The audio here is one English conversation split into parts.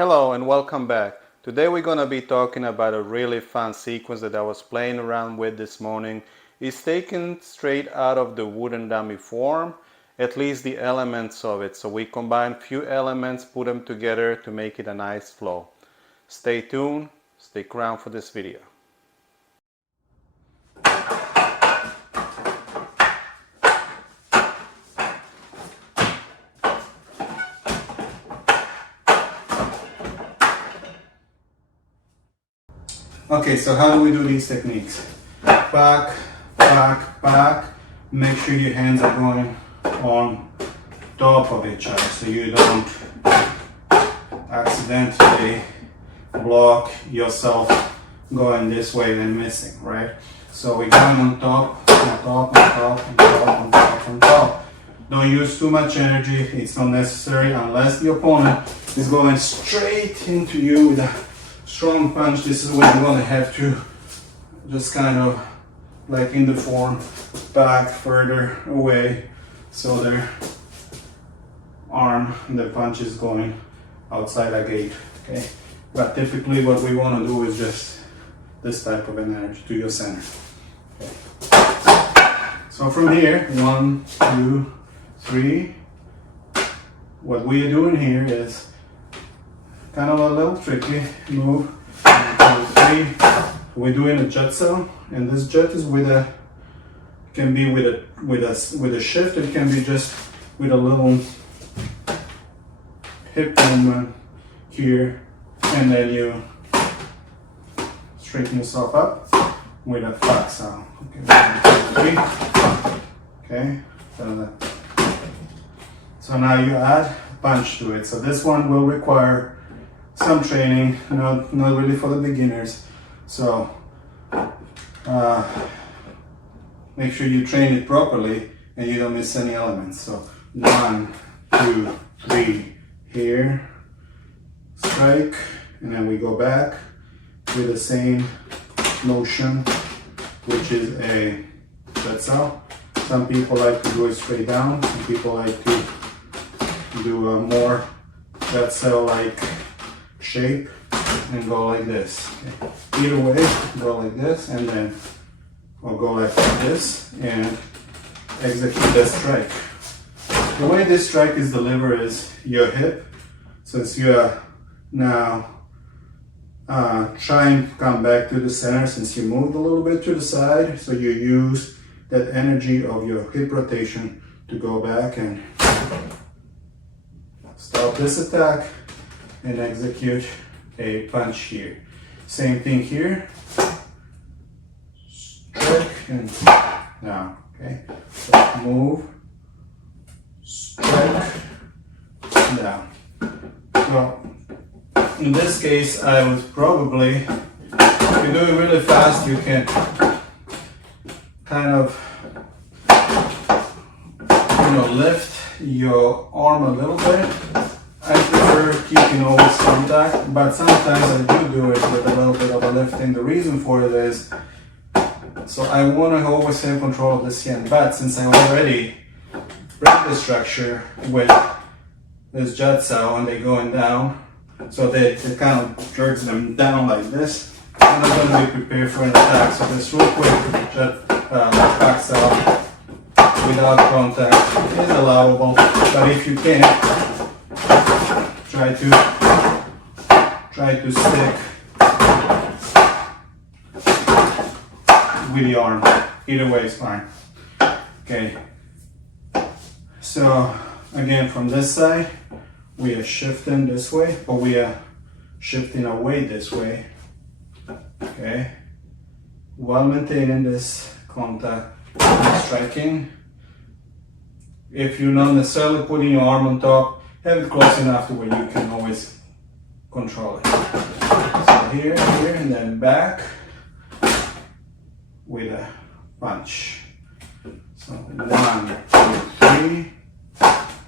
Hello and welcome back. Today we're going to be talking about a really fun sequence that I was playing around with this morning. It's taken straight out of the wooden dummy form, at least the elements of it. So we combine few elements, put them together to make it a nice flow. Stay tuned, stick around for this video. Okay, so how do we do these techniques? Back, back, back. Make sure your hands are going on top of each other so you don't accidentally block yourself going this way and missing, right? So we're going on top, on top, on top, on top, on top, on top. Don't use too much energy, it's not necessary unless the opponent is going straight into you with a strong punch. This is when you're going to have to just kind of, like in the form, back further away so their arm and the punch is going outside a gate. Okay, but typically what we want to do is just this type of an energy to your center. Okay. So from here, 1, 2, 3. What we are doing here is kind of a little tricky move. 1, 2, 3. We're doing a jet cell, and this jet is can be with a shift. It can be just with a little hip movement here, and then you straighten yourself up with a flat sound. Okay, 1, 2, 3. Okay, so now you add punch to it. So this one will require some training, not really for the beginners. So make sure you train it properly and you don't miss any elements. So 1, 2, 3 here, strike, and then we go back with the same motion, which is a jet cell. Some people like to do it straight down. Some people like to do a more jet cell like shape and go like this. Okay. Either way, go like this and then or go like this and execute that strike. The way this strike is delivered is your hip, since you are now trying to come back to the center, since you moved a little bit to the side, so you use that energy of your hip rotation to go back and stop this attack and execute a punch here. Same thing here. Strike and down. Okay. So move, strike, down. So in this case, I would probably, if you do it really fast, you can kind of, lift your arm a little bit. I prefer keeping always contact, but sometimes I do it with a little bit of a lifting. The reason for it is, so I want to always have control of the skin, but since I already break the structure with this jet cell and they're going down, so it kind of jerks them down like this, I'm not going to be prepared for an attack. So this real quick jet back cell without contact is allowable, but if you can't, try to stick with the arm. Either way is fine. Okay. So again, from this side, we are shifting this way, or we are shifting away this way. Okay. While maintaining this contact, striking. If you're not necessarily putting your arm on top, have it close enough to where you can always control it. So here, and then back with a punch. So 1, 2, 3.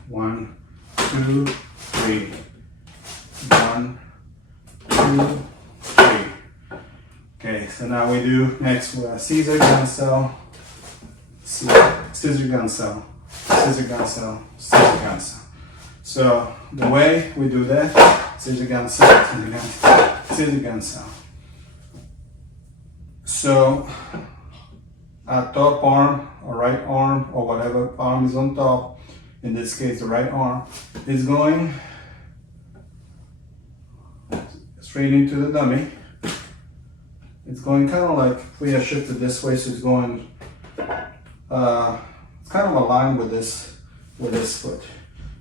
1, 2, 3. 1, 2, 3. Okay, so now we do next with a scissor gun cell, scissor gun cell, scissor gun cell, scissor gun cell. So the way we do that, So our top arm or right arm or whatever arm is on top, in this case the right arm, is going straight into the dummy. It's going kind of like, if we are shifted this way, so it's going, it's kind of aligned with this foot.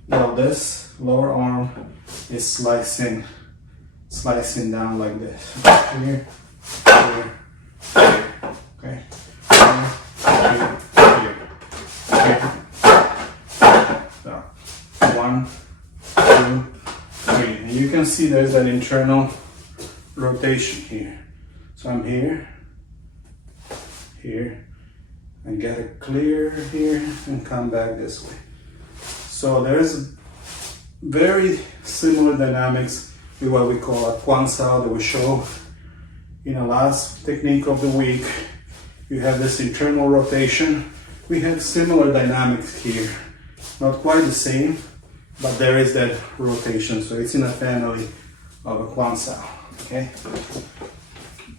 Now this lower arm is slicing down like this. Here, here, here, okay. Here, here, here. So, 1, 2, 3. And you can see there's that internal rotation here. So I'm here, here, and get it clear here and come back this way. So there's very similar dynamics with what we call a Kwan Sao that we show in the last technique of the week. You have this internal rotation. We have similar dynamics here. Not quite the same, but there is that rotation. So it's in a family of a Kwan Sao, okay?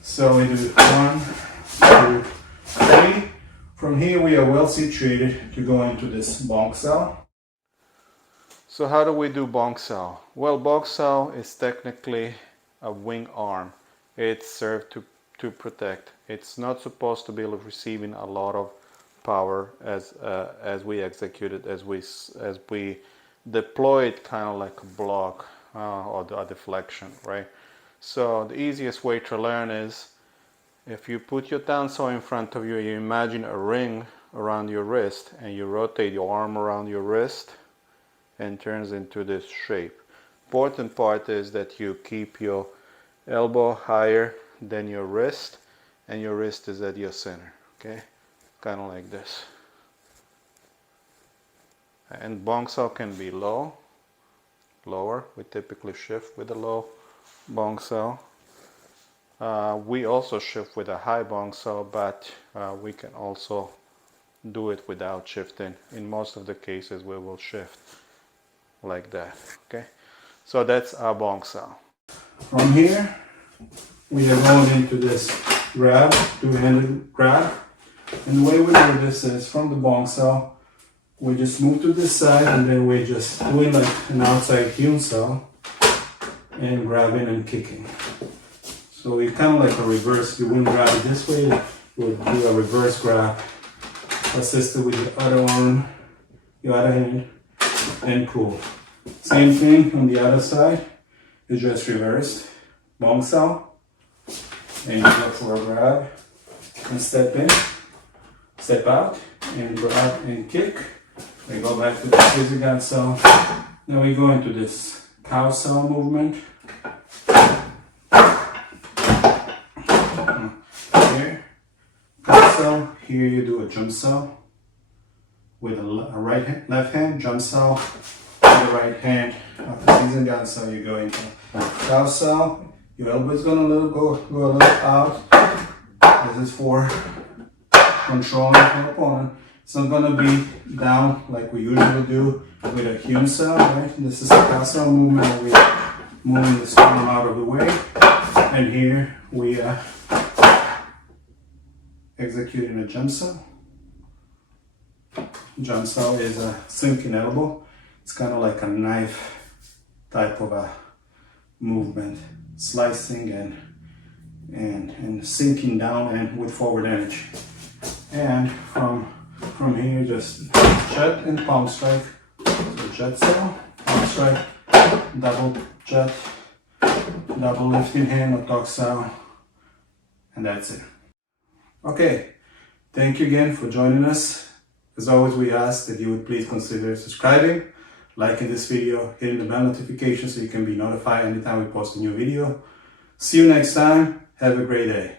So we do 1, 2, 3. From here we are well situated to go into this Bong Sao. So how do we do Bong Sao? Well, Bong Sao is technically a wing arm. It's served to protect. It's not supposed to be receiving a lot of power as we execute it, as we deploy it, kind of like a block or a deflection, right? So the easiest way to learn is, if you put your Tan Sao in front of you, you imagine a ring around your wrist, and you rotate your arm around your wrist and turns into this shape. Important part is that you keep your elbow higher than your wrist, and your wrist is at your center, okay? Kind of like this. And Bong Sao can be low, lower. We typically shift with a low Bong Sao. We also shift with a high Bong Sao, but we can also do it without shifting. In most of the cases we will shift like that, okay? So that's our Bong Sao. From here we are going into this grab, two-handed grab. And the way we do this is, from the Bong Sao, we just move to this side, and then we just do it like an outside Hyun Sao and grabbing and kicking. So we kind of like a reverse. You wouldn't grab it this way, you would do a reverse grab, assisted with your other arm, your other hand, and pull. Same thing on the other side, it's just reversed. Bong Sao, and you go for a grab, and step in, step out, and grab and kick. We go back to the Shizugan Sao. Then we go into this Cow Sao movement. Here, Cow Sao. Here you do a Jump Sao with a right hand, left hand, Jump Sao with the right hand. After Shizugan Sao, you go into Cow Sao. Your elbow is gonna go a little out. This is for controlling your opponent. It's not gonna be down like we usually do with a Hyun Sao, right? This is a Cow Sao movement where we're moving the arm out of the way. And here we are executing a Jump Sao. Jump Sao is a sinking elbow. It's kind of like a knife type of a movement, slicing and sinking down and with forward edge. And from here, just jet and palm strike. So jet Sao, palm strike, double jet, double lifting hand or Tok Sao, and that's it. Okay, thank you again for joining us. As always, we ask that you would please consider subscribing, liking this video, hitting the bell notification so you can be notified anytime we post a new video. See you next time. Have a great day.